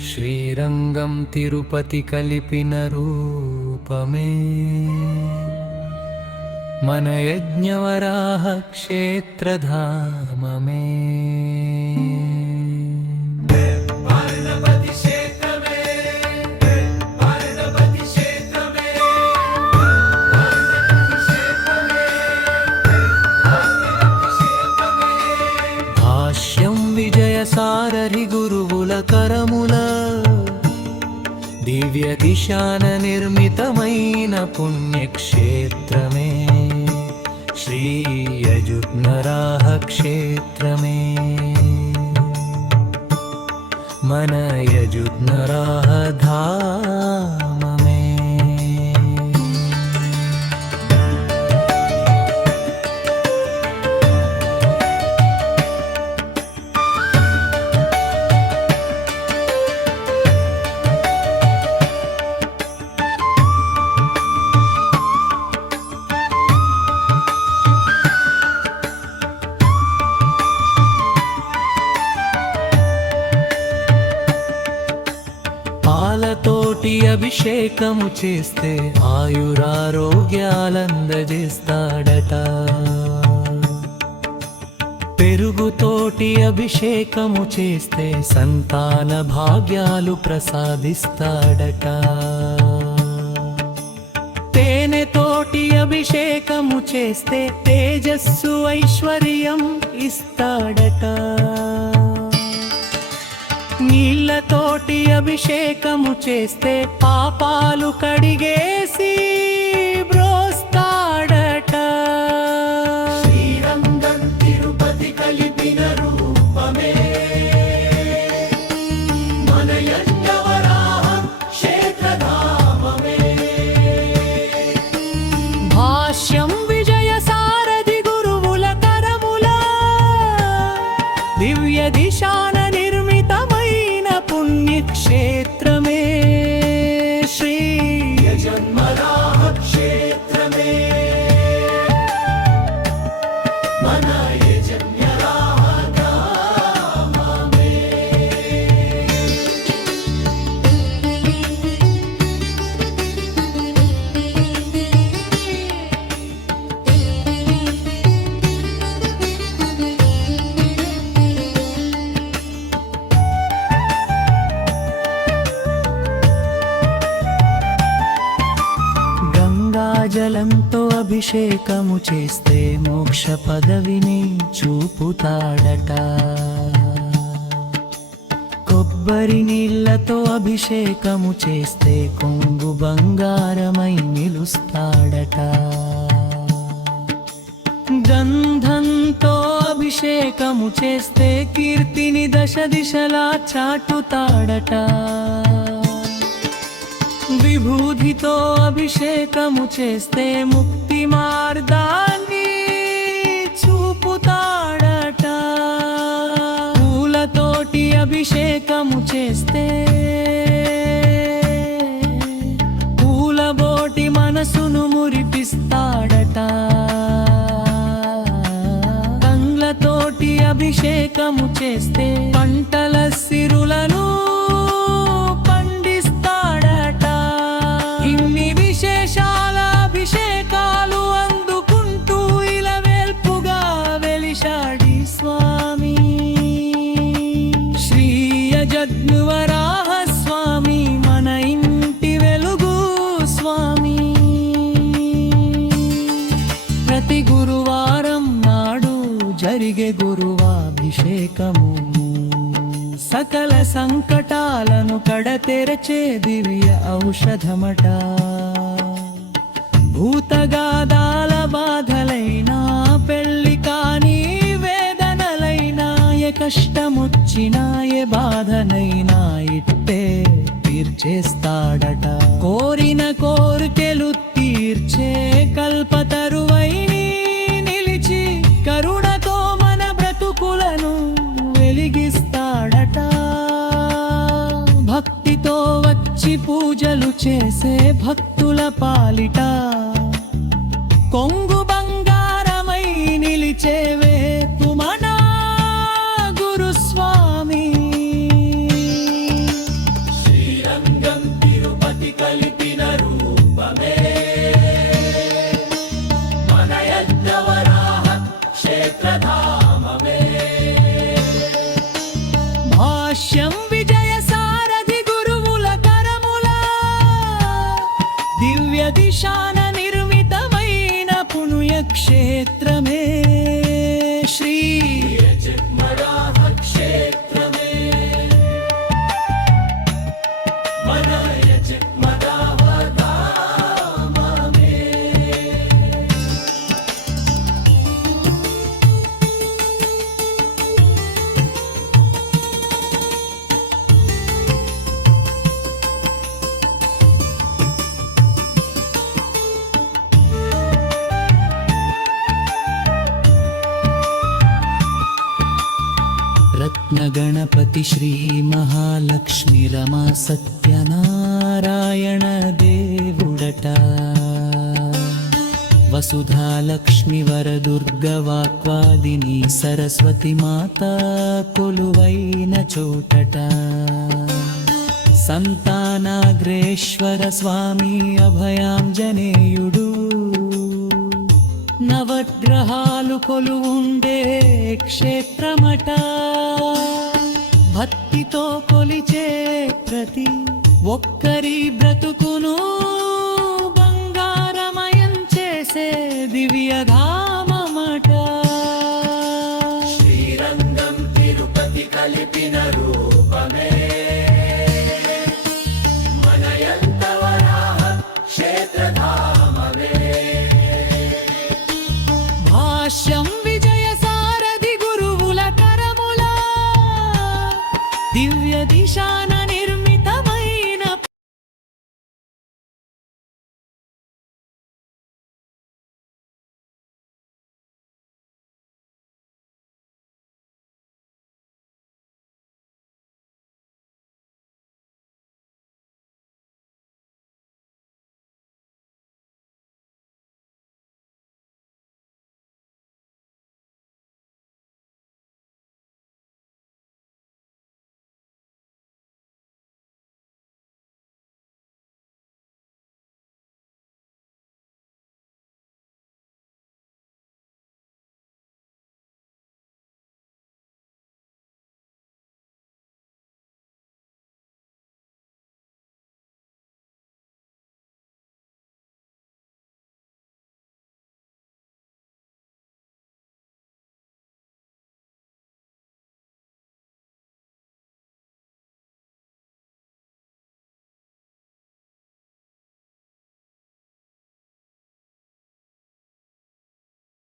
శ్రీరంగం తిరుపతి కలిపిన రూపమే మన యజ్ఞవరాహ క్షేత్రధామమే. విజయసారథి గురువుల కరముల దివ్య దిశాన నిర్మితమైన పుణ్యక్షేత్రమే శ్రీ యజుగ్నరాహ క్షేత్రమే. మన యజుగ్నరాహ ధామమే. పాలతోటి అభిషేకము చేస్తే ఆయురారోగ్యాలందజేస్తాడట. పెరుగుతోటి అభిషేకము చేస్తే సంతాన భాగ్యాలు ప్రసాదిస్తాడట. తేనెతోటి అభిషేకము చేస్తే తేజస్సు ఐశ్వర్యం ఇస్తాడట. నీళ్లతోటి అభిషేకము చేస్తే పాపాలు కడిగేసి బ్రోస్తాడట. శ్రీరంగం తిరుపతి కలిపిన రూపమే మన యజ్ఞవరాహ క్షేత్రధామమే. భాష్యం విజయసారథి గురువుల కరముల దివ్య దిశాన క్షేత్రమే శ్రీ యజన్మరాహ క్షేత్రమే. మన యజన్యరాహ ధామమే. జలంతో అభిషేకము చేస్తే మోక్ష పదవిని చూపుతాడట. కొబ్బరి నీళ్లతో అభిషేకము చేస్తే కొంగు బంగారమై నిలుస్తాడట. గంధంతో అభిషేకము చేస్తే కీర్తిని దశ దిశలా చాటుతాడట. విభూతితో అభిషేకము చేస్తే ముక్తి మార్గాన్ని చూపుతాడట. పూలతోటి అభిషేకము చేస్తే పూలబోటి మనసును మురిపిస్తాడట. కంగ్లతోటి అభిషేకము చేస్తే పంటల సిరులను విశేషాల అభిషేకాలు అందుకుంటూ ఇలవేల్పుగా వెలిశాడి స్వామి శ్రీ యజగ్నువరాహ స్వామి. మన ఇంటి వెలుగు స్వామి. ప్రతి గురువారం నాడు జరిగే గురువాభిషేకము సకల సంకటాలను కడతెరచే దివ్య ఔషధమట. భూతగాదాల బాధలైనా పెళ్లి కాని వేదనలైనా ఏ కష్టమొచ్చినా ఏ బాధనైనా ఇట్టే తీర్చేస్తాడట. కోరిన కోరికెలు తీర్చే కల్పతరువై నిలిచి కరుణతో మన బ్రతుకులను వెలిగిస్తాడట. భక్తితో వచ్చి పూజలు చేసే భక్తుల పాలిట కొంగు బంగారమై నిలిచేవే తుమనా క్షేత్రమే శ్రీ చిత్మడాహ క్షేత్రమే మన చిత్మడాహ ధామమే. రత్నగణపతి శ్రీ మహాలక్ష్మి రమా సత్యనారాయణ దేవుడట వసుధాలక్ష్మి వరదుర్గ వాక్వాదిని సరస్వతి మాత కొలువైన చోటట సంతానాగ్రేశ్వర స్వామి అభయాంజనేయుడు నవగ్రహాలు కొలువుండే క్షేత్రమట భక్తితో కొలిచే ప్రతి ఒక్కరి బ్రతుకును బంగారమయం చేసే దివ్యధామమట. శ్రీరంగం తిరుపతి కలిపిన రూపమే మన యంతవరాహ క్షేత్రధామమే. భాష్యం విజయ సారథి గురువుల కరముల దివ్య దిశాన